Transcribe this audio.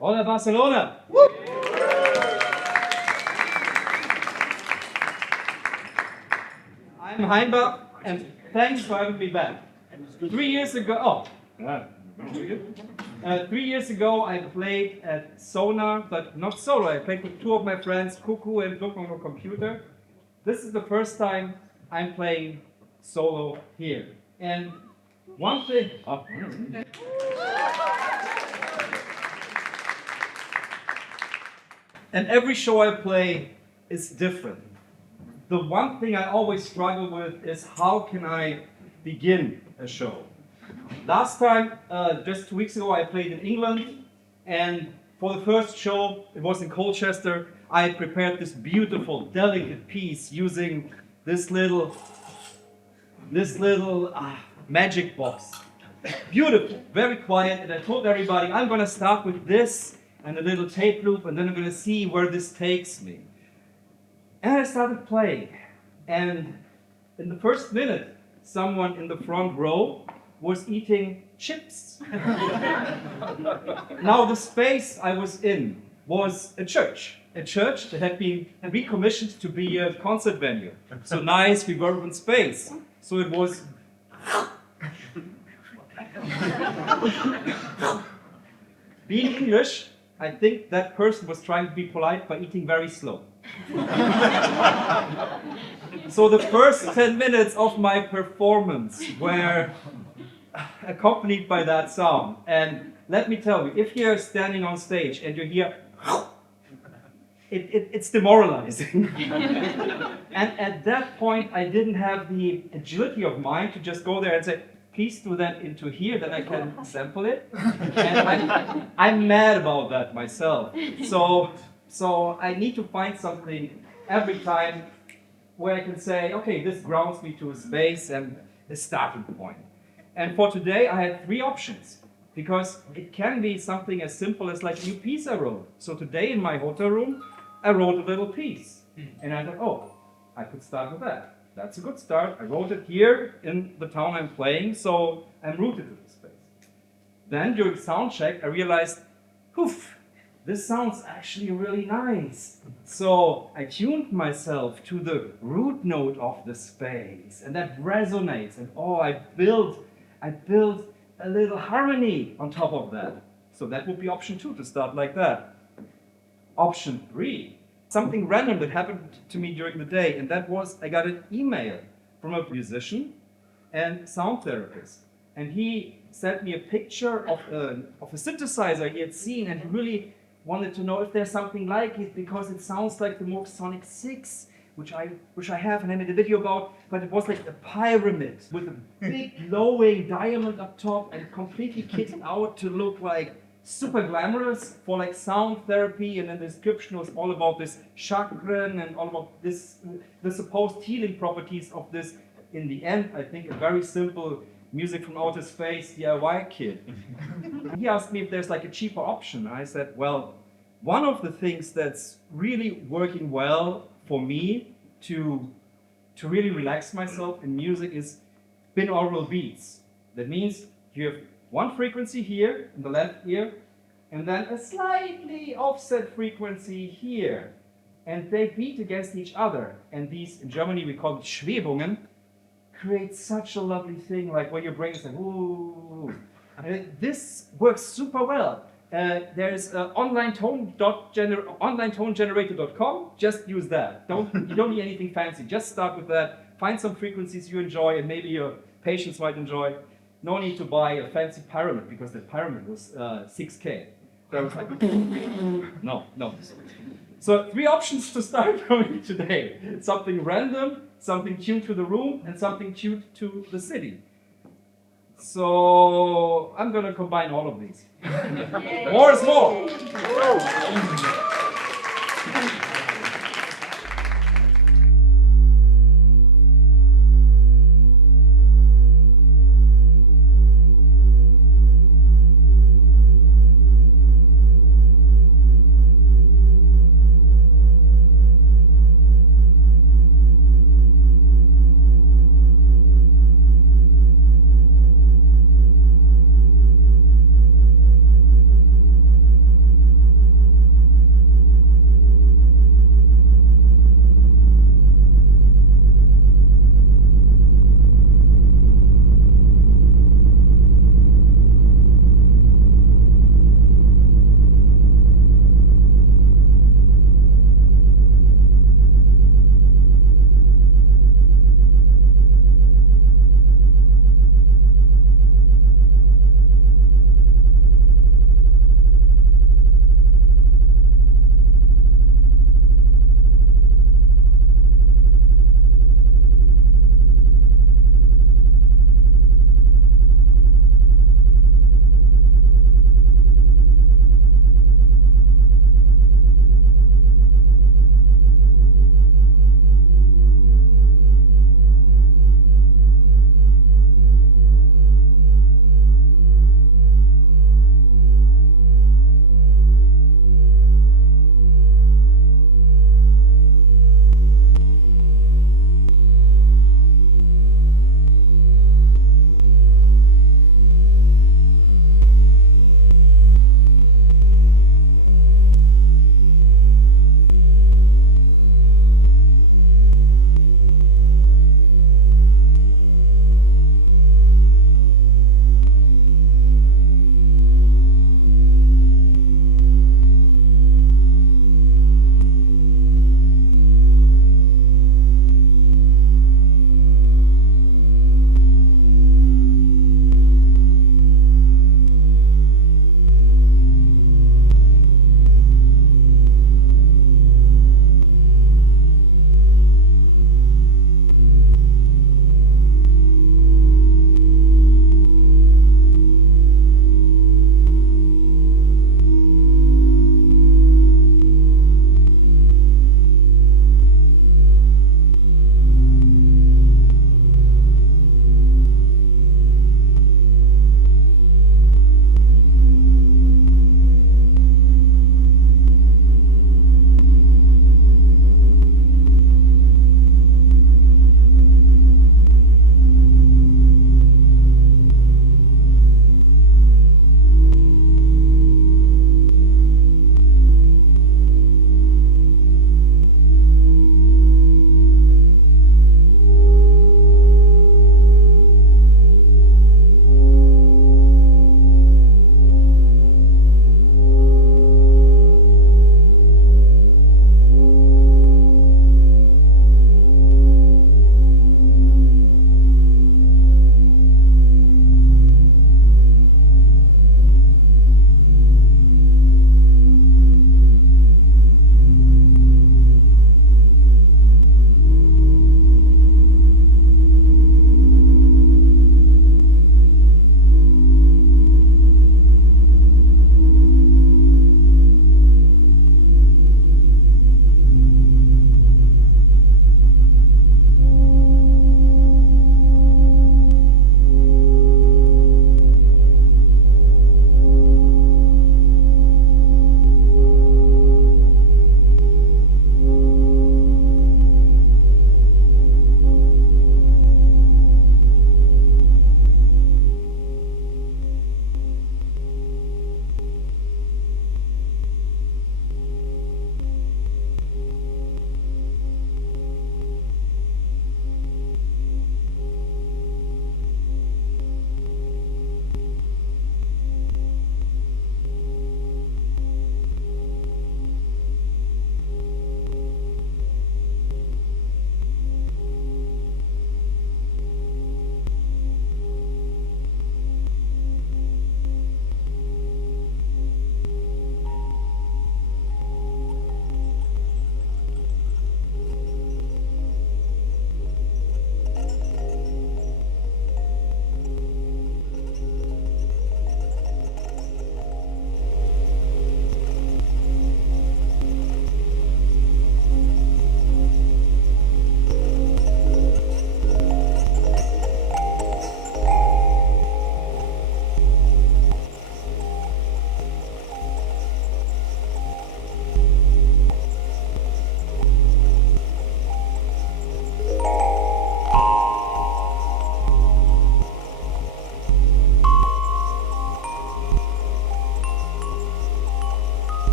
Hola, Barcelona! I'm Heimbach, and thanks for having me back. 3 years ago, yeah, 3 years ago I played at Sona, but not solo. I played with two of my friends, Cuckoo and Look on the Computer. This is the first time I'm playing solo here. And one thing. And every show I play is different. The one thing I always struggle with is how can I begin a show? Last time, just 2 weeks ago, I played in England, and for the first show, it was in Colchester, I prepared this beautiful, delicate piece using this little magic box. Beautiful, very quiet, and I told everybody, I'm gonna start with this and a little tape loop, and then I'm gonna see where this takes me. And I started playing, and in the first minute, someone in the front row was eating chips. Now, the space I was in was a church that had been recommissioned to be a concert venue. So nice, reverberant space. So it was. Being English, I think that person was trying to be polite by eating very slow. So the first 10 minutes of my performance were accompanied by that sound. And let me tell you, if you're standing on stage and you hear, it's demoralizing. And at that point, I didn't have the agility of mind to just go there and say, please do that into here, then I can sample it. And I'm mad about that myself. So I need to find something every time where I can say, okay, this grounds me to a space and a starting point. And for today, I had 3 options, because it can be something as simple as like a new piece I wrote. So today in my hotel room, I wrote a little piece. And I thought, I could start with that. That's a good start. I wrote it here in the town I'm playing, so I'm rooted to this space. Then during sound check, I realized, this sounds actually really nice. So I tuned myself to the root note of the space, and that resonates. And I built a little harmony on top of that. So that would be option 2, to start like that. Option 3, something random that happened to me during the day, and that was I got an email from a musician and sound therapist. And he sent me a picture of a synthesizer he had seen, and he really wanted to know if there's something like it, because it sounds like the Moog Sonic 6, which I have and I made a video about, but it was like a pyramid with a big glowing diamond up top and completely kitted out to look like super glamorous for like sound therapy, and then the description was all about this chakran and all about this, the supposed healing properties of this, in the end, I think a very simple music from outer space DIY kit. He asked me if there's like a cheaper option. I said, well, one of the things that's really working well for me to really relax myself in music is binaural beats. That means you have one frequency here in the left ear, and then a slightly offset frequency here. And they beat against each other. And these, in Germany, we call it Schwebungen, create such a lovely thing, like where your brain is like, ooh. And this works super well. There's onlinetonegenerator.com. Just use that. You don't need anything fancy. Just start with that. Find some frequencies you enjoy and maybe your patients might enjoy. No need to buy a fancy pyramid, because the pyramid was 6K. So I was like, no. So 3 options to start from today. Something random, something tuned to the room, and something tuned to the city. So I'm gonna combine all of these. More is more.